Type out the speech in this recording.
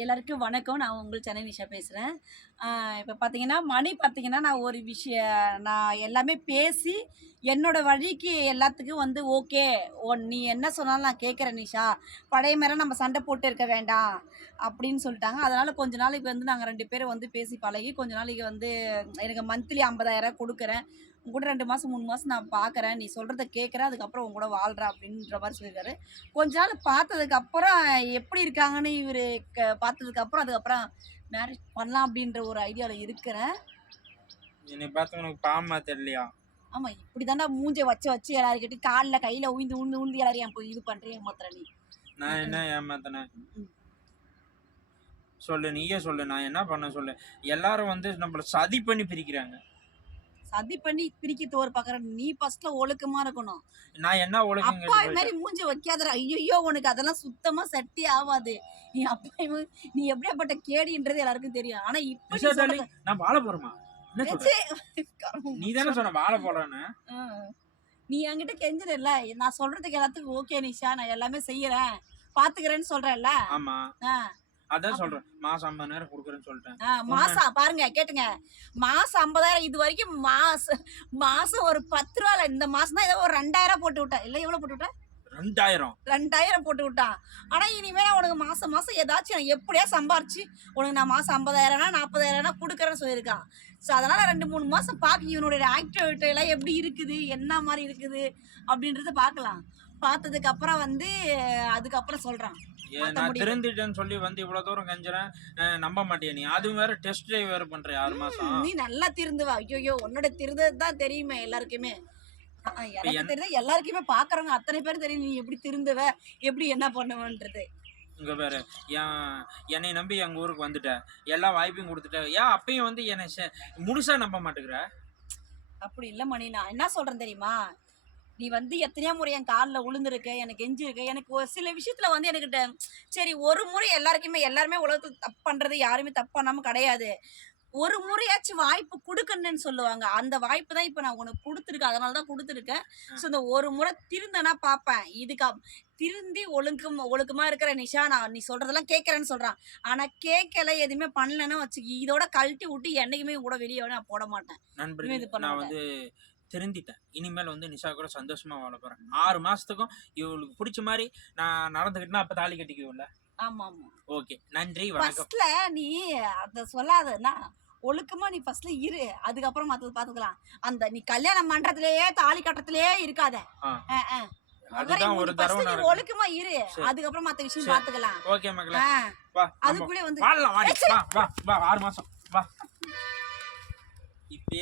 எல்லாருக்கும் வணக்கம். நான் உங்கள் சென்னை நிஷா பேசுகிறேன் இப்போ பார்த்தீங்கன்னா மணி பார்த்தீங்கன்னா நான் ஒரு விஷய நான் எல்லாமே பேசி என்னோடய வழிக்கு எல்லாத்துக்கும் வந்து ஓகே. ஓ நீ என்ன சொன்னாலும் நான் கேட்குறேன் நிஷா. பழைய மேலே நம்ம சண்டை போட்டு இருக்க வேண்டாம் அப்படின்னு சொல்லிட்டாங்க. அதனால் கொஞ்ச நாளைக்கு வந்து நாங்கள் ரெண்டு பேரும் வந்து பேசி பழகி கொஞ்ச நாளைக்கு வந்து எனக்கு மந்த்லி ஐம்பதாயிரம் கொடுக்குறேன். உங்க கூட ரெண்டு மாதம் மூணு மாதம் நான் பார்க்குறேன் நீ சொல்கிறத கேட்குறேன் அதுக்கப்புறம் உங்க கூட வாழ்கிறேன் அப்படின்ற மாதிரி சொல்லியிருக்காரு. கொஞ்ச நாள் பார்த்ததுக்கு அப்புறம் எப்படி இருக்காங்கன்னு இவர் பார்த்ததுக்கு அப்புறம் அதுக்கப்புறம் மேரேஜ் பண்ணலாம் அப்படின்ற ஒரு ஐடியாவில் இருக்கிறேன். என்னை பார்த்து உனக்கு பாவமா தெரியலையா? ஆமாம் இப்படி தாண்டா மூஞ்சை வச்சு வச்சு எல்லாருக்கிட்டையும் காலில் கையில் உயிந்து உண்டு உண்டு எல்லாரையும் போய் இது பண்ணுறேன் மாத்திர நீ? நான் என்ன ஏமாத்தினேன் சொல்லு நீயே சொல்லு நான் என்ன பண்ண சொல்லு? எல்லாரும் வந்து நம்மள சதி பண்ணி பிரிக்கிறாங்க. சதி பண்ணி பிரிக்கிறது ஒரு பார்க்குறேன் நீ ஃபர்ஸ்ட்ல ஒழுக்கமா இருக்கணும். நான் என்ன ஒழுக்கம் அப்பா இது மாதிரி மூஞ்சி வைக்காதடா. ஐயோ உனக்கு அதெல்லாம் சுத்தமா செட்டே ஆகாது. நீ அப்பா இவன் நீ எப்படியாப்பட்ட கேடின்றது எல்லாருக்கும் தெரியும். ஆனா இப்ப நீ சொல்றது- நான் வாழ போறேமா என்ன சொல்ற? கருமம். நீ தானே சொன்ன வாழ போறேன்னு. ஆ. நீ என்கிட்ட கெஞ்சிடல நான் சொல்றதுக்கு எல்லாத்துக்கும் ஓகே நிஷா. நான் எல்லாமே செய்யறேன். பாத்துக்கிறேன்னு சொல்றேன்ல ஆமா. ஆ. அதான் சொல்றேன். மாசம் ஐம்பது நேரம் கொடுக்குறேன்னு சொல்லிட்டேன். மாசம் பாருங்க கேட்டுங்க. மாசம் ஐம்பதாயிரம் இது வரைக்கும் மாசம் மாசம் ஒரு பத்து ரூபால இந்த மாசம் தான் ஏதோ ஒரு ரெண்டாயிரம் போட்டு விட்டேன். இல்ல எவ்வளவு போட்டு விட்டேன்? ரெண்டாயிரம். ரெண்டாயிரம் போட்டு விட்டான். ஆனா இனிமே நான் உனக்கு மாசம் மாசம் ஏதாச்சும் நான் எப்படியா சம்பாரிச்சு உனக்கு நான் மாசம் ஐம்பதாயிரம்னா நாற்பதாயிரம்னா கொடுக்குறேன்னு சொல்லியிருக்கான். ஸோ அதனால ரெண்டு மூணு மாசம் பார்க்க இவனுடைய ஆக்டிவிட்டி எல்லாம் எப்படி இருக்குது என்ன மாதிரி இருக்குது அப்படின்றத பார்க்கலாம். பார்த்ததுக்கு அப்புறம் வந்து அதுக்கப்புறம் சொல்றான். நான். திருந்திட்டேன்னு சொல்லி வந்து இவ்வளவு தூரம் கெஞ்சுறேன். நம்ப மாட்டியா நீ. அதுவும் வேற டெஸ்ட் டிரைவ் வேற பண்ற ஆறு மாசம்? நீ நல்லா திருந்துவா. ஐயோ உன்னோட திருந்தது தான் தெரியுமே எல்லாருக்குமே. எனக்கு தெரியுது எல்லாருக்குமே பாக்குறவங்க அத்தனை பேர் தெரியும். நீ எப்படி திருந்துவ? எப்படி என்ன பண்ணுவன்றது? இங்க வேற என் என்னை நம்பி எங்க ஊருக்கு வந்துட்ட. எல்லா வாய்ப்பையும் கொடுத்துட்ட. ஏன் அப்பயும் வந்து என்னை முழுசா நம்ப மாட்டேங்கிற அப்படி இல்ல மணி. நான் என்ன சொல்றேன் தெரியுமா? நீ வந்து எத்தனையோ முறை என் காலில் விழுந்திருக்க எனக்கு எஞ்சிருக்க எனக்கு ஒரு சில விஷயத்துல வந்து எனக்கு சரி ஒரு முறை எல்லாருக்குமே எல்லாருமே உலகத்துல தப்பு பண்றது யாருமே தப்பு பண்ணாம கிடையாது. ஒரு முறையாச்சும் வாய்ப்பு கொடுக்கணும்னு சொல்லுவாங்க. அந்த வாய்ப்பு தான் இப்போ நான் உனக்கு கொடுத்துருக்கேன். அதனால தான் கொடுத்துருக்கேன். ஸோ இந்த ஒரு முறை திருந்தனா பார்ப்பேன் இதுக்கு திருந்தி ஒழுக்கம் ஒழுக்கமா இருக்கிற நிஷா நான் நீ சொல்றதெல்லாம் கேட்கறேன்னு சொல்றான். ஆனா கேட்கல எதுவுமே பண்ணலன்னு வச்சுக்கி இதோட கழட்டி விட்டு என்னைக்குமே கூட வெளியே நான் போட மாட்டேன். இது பண்ண நான் வந்து திருந்திட்டேன். இனிமேல் வந்து நிஷா கூட சந்தோஷமா வாழ போறேன். ஆறு மாசத்துக்கும் இவளுக்கு பிடிச்ச மாதிரி நான் நடந்துக்கிட்டேன்னா அப்ப தாலி கட்டிக்குவோம்ல? ஆமா ஆமா ஓகே. நன்றி வணக்கம். ஃபர்ஸ்ட்ல நீ அத சொல்லாதன்னா ஒழுக்கமா நீ ஃபர்ஸ்ட்ல இரு. அதுக்கப்புறம் மத்தது பாத்துக்கலாம். அந்த நீ கல்யாணம் பண்றதுலயே தாலி கட்டத்திலேயே இருக்காத. ஒழுக்கமா இரு. அதுக்கப்புறம் மத்த விஷயம். பாத்துக்கலாம். ஓகே மகளே. அதுக்குள்ளே வந்து வாழலாம் வாடி. வா வா வா ஆறு மாசம். வா. இப்பயே